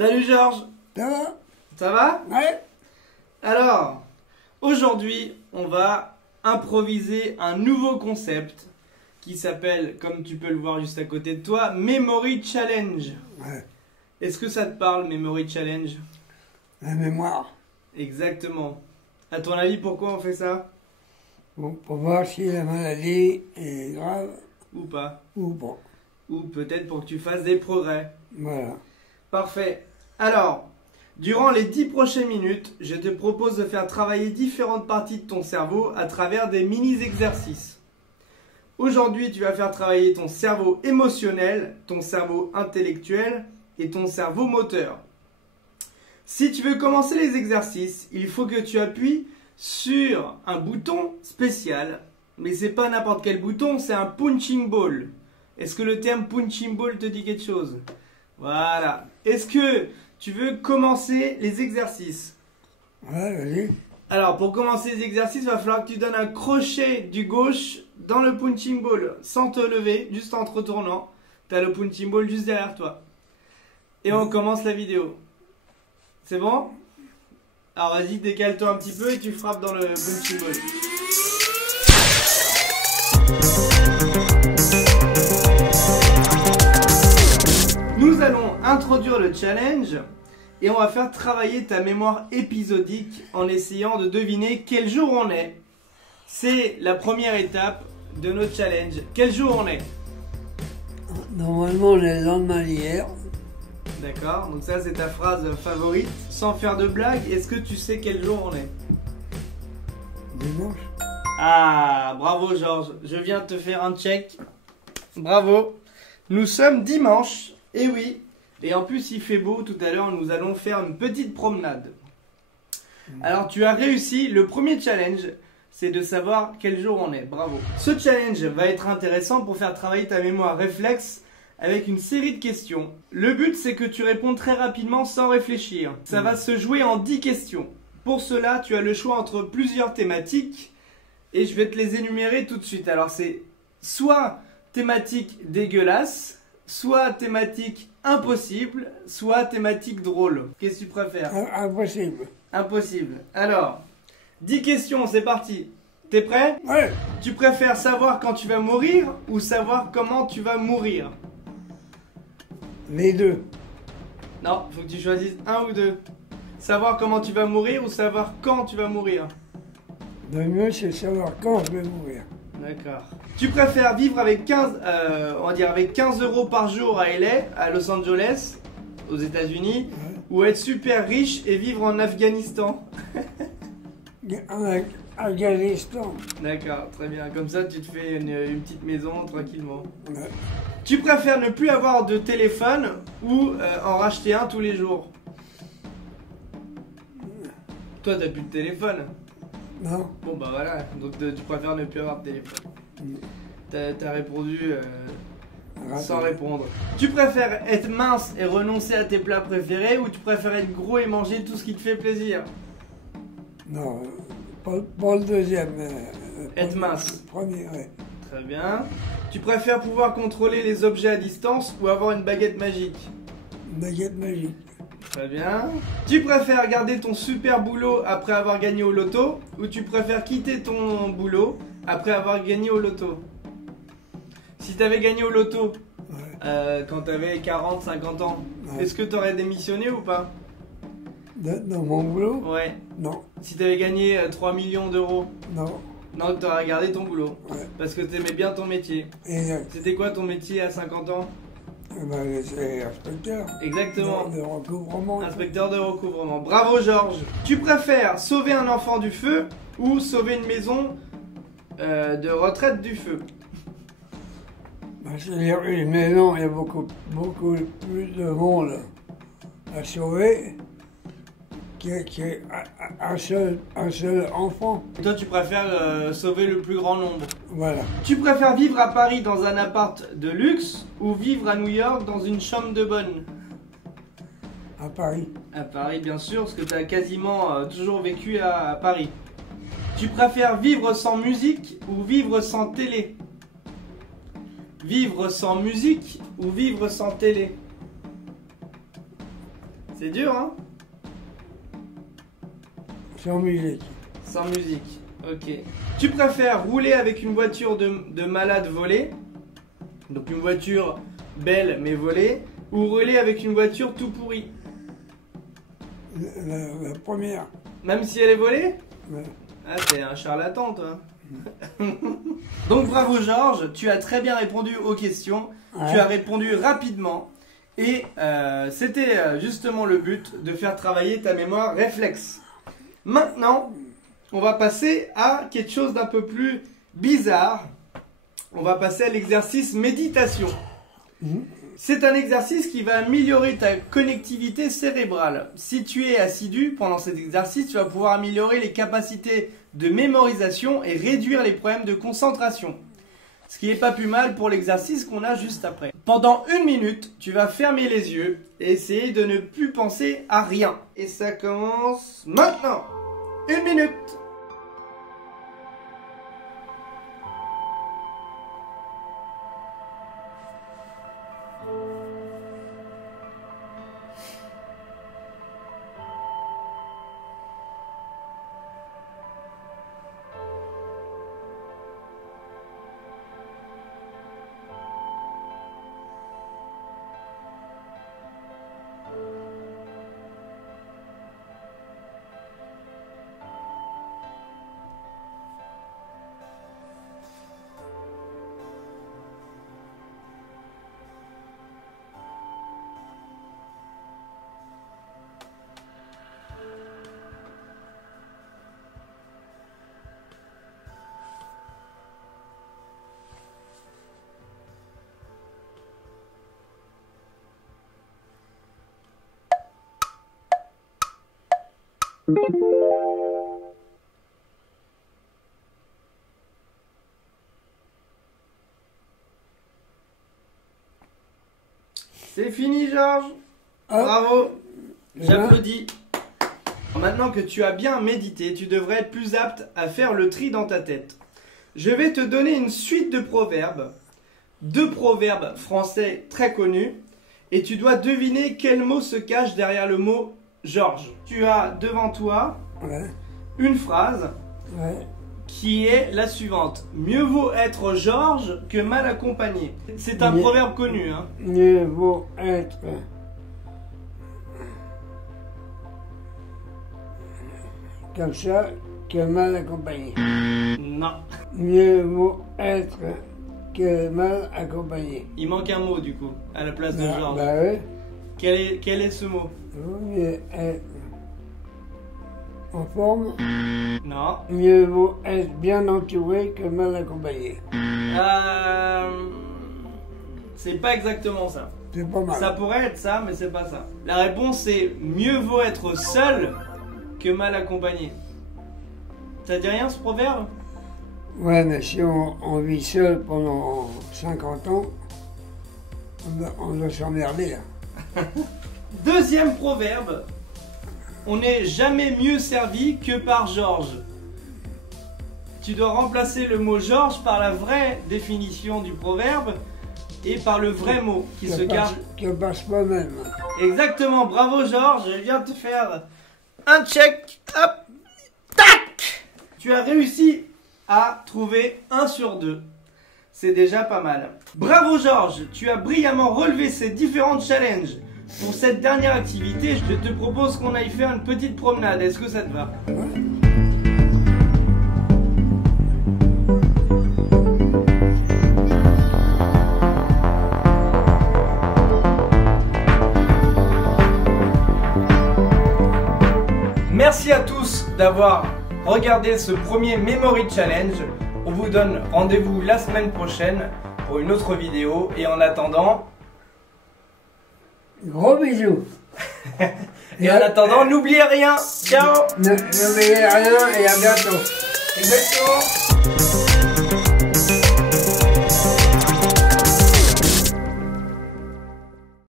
Salut Georges. Ça va? Ça va? Ouais. Alors, aujourd'hui, on va improviser un nouveau concept qui s'appelle, comme tu peux le voir juste à côté de toi, Memory Challenge. Ouais. Est-ce que ça te parle, Memory Challenge? La mémoire. Exactement. À ton avis, pourquoi on fait ça? Bon, pour voir si la maladie est grave Ou pas? ou pas. Ou peut-être pour que tu fasses des progrès. Voilà. Parfait. Alors, durant les 10 prochaines minutes, je te propose de faire travailler différentes parties de ton cerveau à travers des mini-exercices. Aujourd'hui, tu vas faire travailler ton cerveau émotionnel, ton cerveau intellectuel et ton cerveau moteur. Si tu veux commencer les exercices, il faut que tu appuies sur un bouton spécial. Mais c'est pas n'importe quel bouton, c'est un punching ball. Est-ce que le terme punching ball te dit quelque chose? Voilà. Est-ce que tu veux commencer les exercices? Ouais, vas-y. Alors, pour commencer les exercices, il va falloir que tu donnes un crochet du gauche dans le punching ball, sans te lever, juste en te retournant. Tu as le punching ball juste derrière toi. Et on commence la vidéo. C'est bon? Alors vas-y, décale-toi un petit peu et tu frappes dans le punching ball. Nous allons introduire le challenge et on va faire travailler ta mémoire épisodique en essayant de deviner quel jour on est. C'est la première étape de notre challenge. Quel jour on est? Normalement, on est le lendemain d'hier. D'accord, donc ça c'est ta phrase favorite. Sans faire de blague, est-ce que tu sais quel jour on est? Dimanche. Ah, bravo Georges, je viens de te faire un check. Bravo. Nous sommes dimanche, et oui. Et en plus il fait beau, tout à l'heure nous allons faire une petite promenade. Alors tu as réussi, le premier challenge, c'est de savoir quel jour on est, bravo. Ce challenge va être intéressant pour faire travailler ta mémoire réflexe avec une série de questions. Le but c'est que tu réponds très rapidement sans réfléchir. Ça va se jouer en 10 questions. Pour cela, tu as le choix entre plusieurs thématiques et je vais te les énumérer tout de suite. Alors c'est soit thématique dégueulasse, soit thématique impossible, soit thématique drôle. Qu'est-ce que tu préfères? Impossible. Impossible. Alors, 10 questions, c'est parti. T'es prêt? Ouais. Tu préfères savoir quand tu vas mourir ou savoir comment tu vas mourir? Les deux. Non, faut que tu choisisses un ou deux. Savoir comment tu vas mourir ou savoir quand tu vas mourir? Le mieux, c'est savoir quand je vais mourir. D'accord. Tu préfères vivre avec 15 € par jour à LA, à Los Angeles, aux États-Unis, Ouais. ou être super riche et vivre en Afghanistan? En Afghanistan. D'accord, très bien. Comme ça, tu te fais une petite maison tranquillement. Ouais. Tu préfères ne plus avoir de téléphone ou en racheter un tous les jours? Toi, t'as plus de téléphone. Non. Bon, bah voilà. Donc, tu préfères ne plus avoir de téléphone. T'as répondu sans répondre. Tu préfères être mince et renoncer à tes plats préférés ou tu préfères être gros et manger tout ce qui te fait plaisir? Non, pas le deuxième. Être mince. Premier, ouais. Très bien. Tu préfères pouvoir contrôler les objets à distance ou avoir une baguette magique? Une baguette magique. Très bien. Tu préfères garder ton super boulot après avoir gagné au loto ou tu préfères quitter ton boulot après avoir gagné au loto? Si tu avais gagné au loto Ouais. quand tu avais 40, 50 ans, Ouais. est-ce que tu aurais démissionné ou pas? Dans mon boulot? Ouais. Non. Si tu avais gagné 3 millions d'euros, Non. non, tu aurais gardé ton boulot. Ouais. Parce que tu aimais bien ton métier. Exact. C'était quoi ton métier à 50 ans? C'est inspecteur. Exactement. De recouvrement. Inspecteur de recouvrement. Bravo Georges. Tu préfères sauver un enfant du feu ou sauver une maison de retraite du feu? C'est-à-dire une maison, il y a beaucoup plus de monde à sauver qu'un seul enfant. Et toi tu préfères sauver le plus grand nombre. Voilà. Tu préfères vivre à Paris dans un appart de luxe ou vivre à New York dans une chambre de bonne? À Paris. À Paris bien sûr, parce que tu as quasiment toujours vécu à Paris. Tu préfères vivre sans musique ou vivre sans télé? Vivre sans musique ou vivre sans télé? C'est dur, hein? Sans musique. Sans musique, ok. Tu préfères rouler avec une voiture de malade volée, donc une voiture belle mais volée, ou rouler avec une voiture tout pourrie? La première. Même si elle est volée? Ouais. Ah, t'es un charlatan, toi. Donc bravo Georges, tu as très bien répondu aux questions, Ouais. tu as répondu rapidement et c'était justement le but de faire travailler ta mémoire réflexe. Maintenant, on va passer à quelque chose d'un peu plus bizarre. On va passer à l'exercice méditation. C'est un exercice qui va améliorer ta connectivité cérébrale. Si tu es assidu pendant cet exercice, tu vas pouvoir améliorer les capacités de mémorisation et réduire les problèmes de concentration. Ce qui n'est pas plus mal pour l'exercice qu'on a juste après. Pendant 1 minute, tu vas fermer les yeux et essayer de ne plus penser à rien. Et ça commence maintenant. 1 minute. C'est fini, Georges. Ah. Bravo. Bien. J'applaudis. Maintenant que tu as bien médité, tu devrais être plus apte à faire le tri dans ta tête. Je vais te donner une suite de proverbes, 2 proverbes français très connus, et tu dois deviner quel mot se cache derrière le mot Georges. Tu as devant toi Ouais. une phrase Ouais. qui est la suivante. Mieux vaut être Georges que mal accompagné. C'est un Mais- proverbe connu, hein. Mieux vaut être comme ça que mal accompagné. Non. Mieux vaut être que mal accompagné. Il manque un mot du coup, à la place de Bah, Georges. bah oui. Quel est ce mot? Vaut mieux être en forme. Non. Mieux vaut être bien entouré que mal accompagné. C'est pas exactement ça. C'est pas mal. Ça pourrait être ça, mais c'est pas ça. La réponse c'est mieux vaut être seul que mal accompagné. Ça dit rien ce proverbe? Ouais, mais si on vit seul pendant 50 ans, on doit s'emmerder là. Deuxième proverbe. On n'est jamais mieux servi que par Georges. Tu dois remplacer le mot Georges par la vraie définition du proverbe et par le vrai mot qui se cache. Qui passe pas même. Exactement, bravo Georges, je viens de te faire un check. Hop, tac. Tu as réussi à trouver 1 sur 2. C'est déjà pas mal. Bravo Georges, tu as brillamment relevé ces différents challenges. Pour cette dernière activité, je te propose qu'on aille faire une petite promenade. Est-ce que ça te va? Merci à tous d'avoir regardé ce premier Memory Challenge. On vous donne rendez-vous la semaine prochaine pour une autre vidéo. Et en attendant... Gros bisous. Et en attendant, n'oubliez rien. Ciao. N'oubliez rien et à bientôt. Exactement.